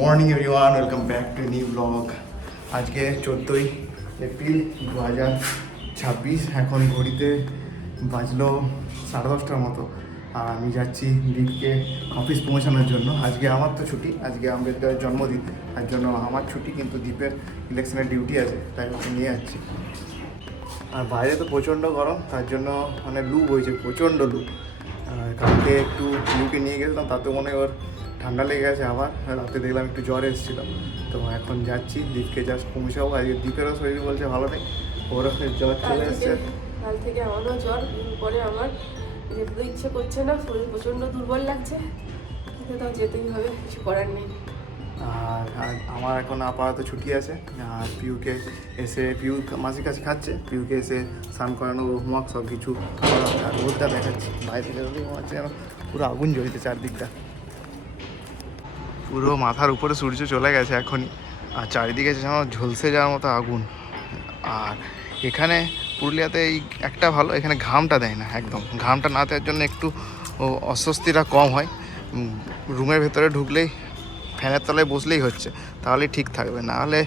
Morning everyone, welcome back to new blog. আজকে 14ই April 2026। এখন ঘড়িতে বাজলো 10:30টার মতো। আর আমি যাচ্ছি লিডকে অফিস পৌঁছানোর জন্য। আজকে আমার তো ছুটি, আজকে আম্বেদকরের জন্মদিন, তার জন্য আমার ছুটি, কিন্তু দীপের ইলেকশনের ডিউটি আছে, তাই ওকে নিয়ে যাচ্ছি। আর বাইরে তো প্রচণ্ড গরম, তার জন্য মানে লু বইছে, প্রচণ্ড লু। কালকে একটু লুকে নিয়ে গেছিলাম, তাতে মনে হয় ওর ঠান্ডা লেগে গেছে। আবার রাতে দেখলাম একটু জ্বর এসেছিলো। তো এখন যাচ্ছি দীপকে জাস্ট পৌঁছাবো। আজকে দীপেরও শরীর বলছে ভালো নেই, ওরও জ্বর চলে এসছে। কাল থেকে আমারও জ্বর, পরে আমার যেতে ইচ্ছে করছে না, শরীর প্রচণ্ড দুর্বল লাগছে, কিন্তু তাও যেতেই হবে, কিছু করার নেই। আর আমার এখন আপাতত ছুটি আছে। আর পিউকে এসে, পিউ মাসির কাছে খাচ্ছে, পিউকে এসে স্নান করানো, হোমওয়ার্ক সব কিছু করা। আর রোদটা দেখাচ্ছি বাইরে বেরোলেই মনে হচ্ছে যেন পুরো আগুন জ্বলছে চারদিকটা। পুরো মাথার উপরে সূর্য চলে গেছে এখনই, আর চারিদিকে যেন ঝলসে যাওয়ার মতো আগুন। আর এখানে পুরুলিয়াতে এই একটা ভালো, এখানে ঘামটা দেয় না একদম। ঘামটা না দেওয়ার জন্য একটু অস্বস্তিটা কম হয়। রুমের ভেতরে ঢুকলেই ফ্যানের তলায় বসলেই হচ্ছে, তাহলেই ঠিক থাকবে। না হলে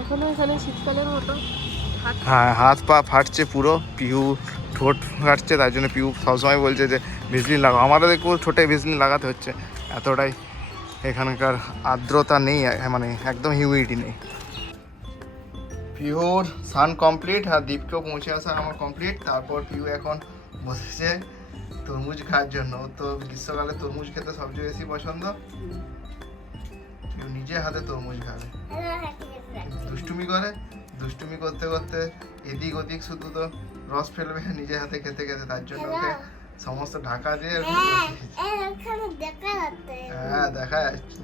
এখনো এখানে শীতকালের মতো হ্যাঁ, হাত পা ফাটছে পুরো। পিউ ঠোঁট ফাটছে, তার জন্য পিউ সবসময় বলছে যে ভেসলিন লাগাও। আমারও দেখবো ঠোঁটে ভেসলিন লাগাতে হচ্ছে, এতটাই এখানকার আর্দ্রতা নেই, মানে একদম হিউমিডিটি নেই। পিউর স্নান কমপ্লিট, আর দীপকেও পৌঁছে আসা আমার কমপ্লিট। তারপর পিউ এখন বসেছে তরমুজ খাওয়ার জন্য। ও তো গ্রীষ্মকালে তরমুজ খেতে সবচেয়ে বেশি পছন্দ। পিউ নিজে হাতে তরমুজ খাবে, দুষ্টুমি করে, দুষ্টুমি করতে করতে এদিক ওদিক শুধু তো রস ফেলবে নিজে হাতে খেতে খেতে। তার জন্য ওকে সমস্ত ঢাকা দিয়ে হ্যাঁ দেখা যাচ্ছে।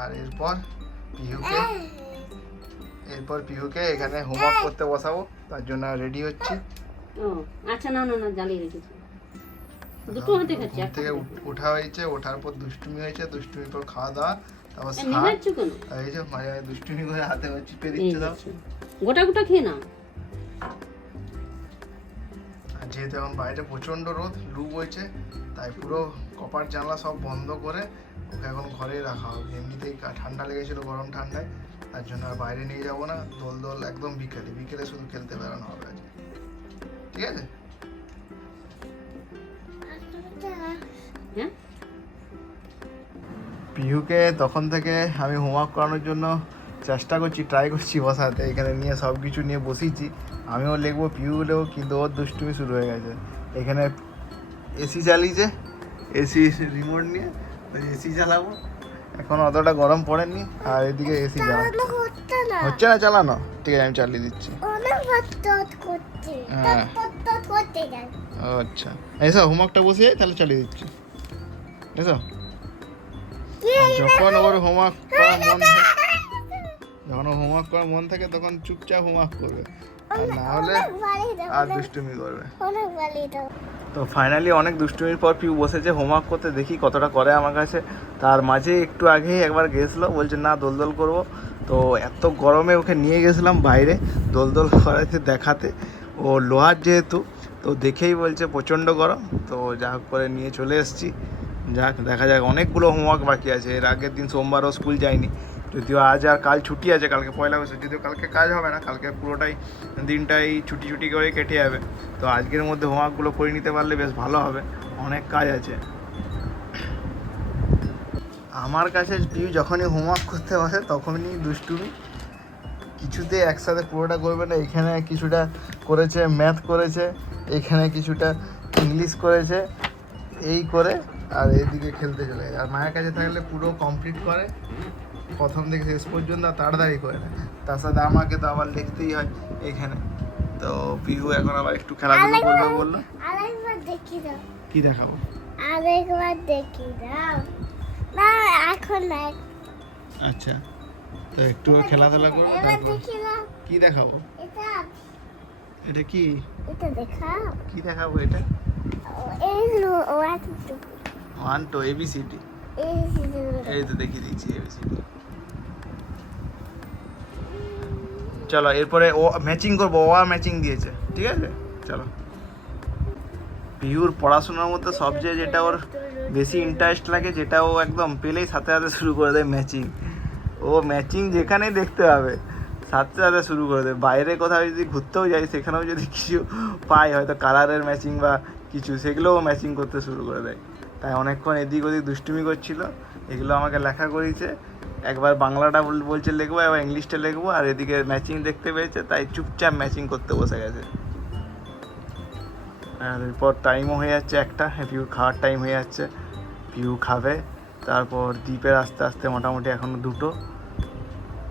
আর এরপর পিহুকে এখানে হোমওয়ার্ক করতে বসাবো, তার জন্য রেডি হচ্ছি। আচ্ছা, না না না, জ্বালিয়ে রেখেছি। দুটো হাতে খাচ্ছি, ঘুম থেকে ওঠা হয়েছে, ওঠার পর দুষ্টুমি হয়েছে, দুষ্টুমির পর খাওয়া দাওয়া, তারপর এই যে মাঝে মাঝে দুষ্টুমি করে হাতে চিপে দিচ্ছে। দাও, গোটা গোটা খেয়ে না। আর যেহেতু এখন বাইরে প্রচন্ড রোদ, লু বইছে, তাই পুরো কপাট জানলা সব বন্ধ করে ওকে এখন ঘরেই রাখা হবে। এমনিতেই ঠান্ডা লেগেছিল, গরম ঠান্ডায়, তার জন্য আর বাইরে নিয়ে যাবো না। দোল একদম বিকেলে শুধু খেলতে বেরোনো হবে আজকে, ঠিক আছে? পিহুকে তখন থেকে আমি হোমওয়ার্ক করানোর জন্য চেষ্টা করছি, ট্রাই করছি বসাতে। এখানে নিয়ে সব কিছু নিয়ে বসিয়েছি, আমিও লিখবো, পিহু লিখবো, কিন্তু ওর দুষ্টুমি শুরু হয়ে গেছে। এখানে এসি চালিয়েছে, এসি রিমোট নিয়ে এসি চালাবো। এখন অতটা গরম পড়েনি, আর এদিকে এসি চালানো হচ্ছে না চালানো। ঠিক আছে, আমি চালিয়ে দিচ্ছি। হ্যাঁ, আচ্ছা, এসো হোমওয়ার্কটা বসিয়ে তাহলে চালিয়ে দিচ্ছি। এসো, যখন ওর হোমওয়ার্ক করার মন থাকে তখন চুপচাপ হোমওয়ার্ক করবে, আর না হলে আর দুষ্টুমি করবে। তো ফাইনালি অনেক দুষ্টুমির পর পিউ বসেছে হোমওয়ার্ক করতে, দেখি কতটা করে আমার কাছে। তার মাঝে একটু আগেই একবার গেছিলো, বলছে না দোলদোল করবো। তো এত গরমে ওকে নিয়ে গেছিলাম বাইরে দোলদোল করাতে দেখাতে। ও লোহার যেহেতু, তো দেখেই বলছে প্রচণ্ড গরম। তো যা করে নিয়ে চলে এসেছি। যাক, দেখা যাক, অনেকগুলো হোমওয়ার্ক বাকি আছে। এর আগের দিন সোমবারও স্কুল যায়নি, যদিও আজ আর কাল ছুটি আছে, কালকে পয়লা বৈশাখ, যদিও কালকে কাজ হবে না, কালকে পুরোটাই দিনটাই ছুটি করে কেটে যাবে। তো আজকের মধ্যে হোমওয়ার্কগুলো করে নিতে পারলে বেশ ভালো হবে, অনেক কাজ আছে। আমার কাছে পিউ যখনই হোমওয়ার্ক করতে বসে তখনই দুষ্টুমি, কিছুতে একসাথে পুরোটা করবে না। এখানে কিছুটা করেছে ম্যাথ করেছে, এখানে কিছুটা ইংলিশ করেছে, এই করে আর এইদিকে খেলতে চলে যায়। আর মায়ের কাছে থাকলে পুরো কমপ্লিট করে প্রথম থেকে শেষ পর্যন্ত, তাড়াতাড়ি করে না। তার সাথে আমাকে তো আবার লিখতেই হয় এখানে। তো পিহু এখন আবার একটু খেলাধুলা করবে বললো। কি দেখাবো? আরেকবার দেখি দাও না, এখন না। আচ্ছা, তো একটু খেলাধুলা করবো। কি দেখাবো? এটা কি? এটা দেখাও। কি দেখাবো এটা? One two A B C D. এই তো দেখিয়ে দিচ্ছি এবিসিডি। চলো এরপরে ও ম্যাচিং করবো, ও ম্যাচিং দিয়েছে, ঠিক আছে? চলো পিউর পড়াশোনার মধ্যে সবচেয়ে যেটা ওর বেশি ইন্টারেস্ট লাগে, যেটা ও একদম পেলেই সাথে সাথে শুরু করে দেয় ম্যাচিং। ও ম্যাচিং যেখানেই দেখতে হবে সাথে সাথে শুরু করে দেয়। বাইরে কোথাও যদি ঘুরতেও যাই সেখানেও যদি কিছু পাই, হয়তো কালারের ম্যাচিং বা কিছু, সেগুলোও ম্যাচিং করতে শুরু করে দেয়। তাই অনেকক্ষণ এদিক ওদিক দুষ্টুমি করছিল, এগুলো আমাকে লেখা করিয়েছে। একবার বাংলাটা বলছে লিখবো, এবার ইংলিশটা লিখবো, আর এদিকে ম্যাচিং দেখতে পেয়েছে তাই চুপচাপ ম্যাচিং করতে বসে গেছে। আর এরপর টাইমও হয়ে যাচ্ছে একটা, পিউ খাওয়ার টাইম হয়ে যাচ্ছে, পিউ খাবে। তারপর দ্বীপের আস্তে আস্তে মোটামুটি এখনও 2টো,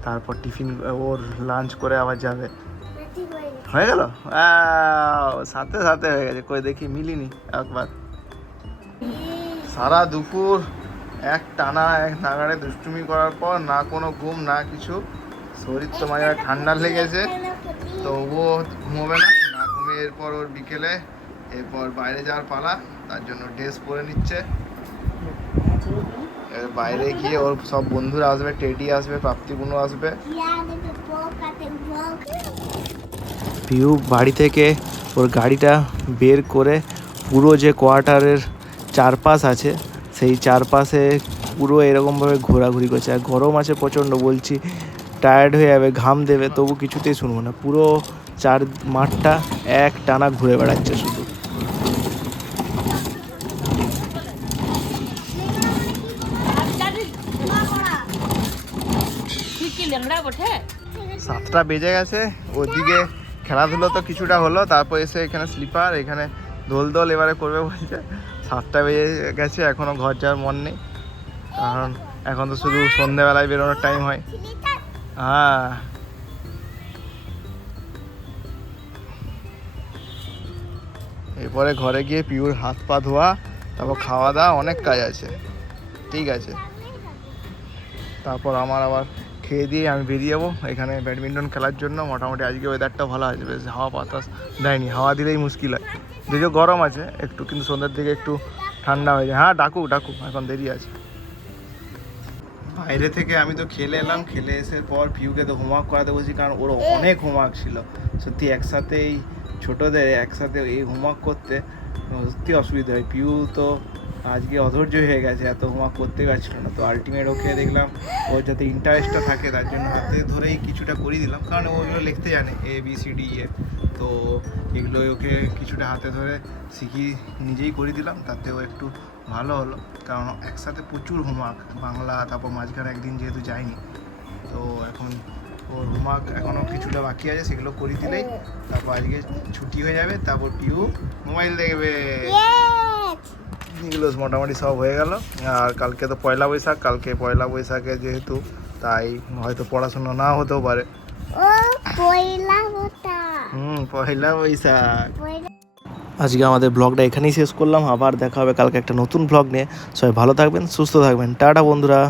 তারপর টিফিন ওর লাঞ্চ করে আবার যাবে। হয়ে গেল সাথে সাথে হয়ে গেছে, কই দেখি মিলিনি একবার। সারা দুপুর এক টানা এক নাগাড়ে দুষ্টুমি করার পর না কোনো ঘুম না কিছু, শরীর তো মাঝে ঠান্ডা লেগেছে, তো ও ঘুমোবে না ঘুমিয়ে। এরপর ওর বিকেলে এরপর বাইরে যাওয়ার পালা, তার জন্য ড্রেস পরে নিচ্ছে। বাইরে গিয়ে ওর সব বন্ধুরা আসবে, টেডি আসবে, প্রাপ্তিগুনো আসবে। পিউ বাড়ি থেকে ওর গাড়িটা বের করে পুরো যে কোয়ার্টারের চারপাশ আছে সেই চারপাশে পুরো এরকমভাবে ঘোরাঘুরি করছে। আর গরম আছে প্রচণ্ড, বলছি টায়ার্ড হয়ে যাবে, ঘাম দেবে, তবু কিছুতেই শুনবো না। পুরো চার মাঠটা এক টানা ঘুরে বেড়াচ্ছে শুধু। সাতটা বেজে গেছে, ওদিকে খেলাধুলো তো কিছুটা হলো, তারপর এসে এখানে স্লিপার, এখানে দোল এবারে করবে বলছে। 7টা বেজে গেছে, এখনও ঘর যাওয়ার মন নেই, কারণ এখন তো শুধু সন্ধ্যেবেলায় বেরোনোর টাইম হয়। হ্যাঁ, এরপরে ঘরে গিয়ে পিউর হাত পা ধোয়া, তারপর খাওয়া দাওয়া, অনেক কাজ আছে। ঠিক আছে, তারপর আমার আবার খেয়ে দিয়ে আমি বেরিয়ে যাবো এখানে ব্যাডমিন্টন খেলার জন্য। মোটামুটি আজকে ওয়েদারটা ভালো আছে, বেশ হাওয়া বাতাস দেয়নি, হাওয়া দিলেই মুশকিল হয়। যদিও গরম আছে একটু, কিন্তু সন্ধ্যের দিকে একটু ঠান্ডা হয়ে যায়। হ্যাঁ ডাকু এখন দেরি আছে। বাইরে থেকে আমি তো খেলে এলাম, খেলে এসে পর পিউকে তো হোমওয়ার্ক করাতে বলছি, কারণ ওর অনেক হোমওয়ার্ক ছিল। সত্যি একসাথে এই ছোটোদের একসাথে এই হোমওয়ার্ক করতে সত্যি অসুবিধা হয়। পিউ তো আজকে অধৈর্য হয়ে গেছে, এত হোমওয়ার্ক করতে পারছিল না। তো আলটিমেট ওকে দেখলাম ওর যাতে ইন্টারেস্টটা থাকে তার জন্য হাতে ধরেই কিছুটা করিয়ে দিলাম, কারণ ওগুলো লিখতে জানে ABCD তো এগুলো ওকে কিছুটা হাতে ধরে শিখিয়ে নিজেই করে দিলাম, তাতেও একটু ভালো হলো। কারণ একসাথে প্রচুর হোমওয়ার্ক, বাংলা, তারপর মাঝখানে একদিন যেহেতু যায়নি, তো এখন ওর হোমওয়ার্ক এখনও কিছুটা বাকি আছে, সেগুলো করে দিলেই তারপর আজকে ছুটি হয়ে যাবে। তারপর পিউ মোবাইল দেখবে। এগুলো মোটামুটি সব হয়ে গেল। আর কালকে তো পয়লা বৈশাখ, কালকে পয়লা বৈশাখে যেহেতু, তাই হয়তো পড়াশোনা না হতেও পারে। পয়লা বৈশাখ। আজকে আমাদের ব্লগটা এখানেই শেষ করলাম, আবার দেখা হবে কালকে একটা নতুন ব্লগ নিয়ে। সবাই ভালো থাকবেন, সুস্থ থাকবেন, টাটা বন্ধুরা।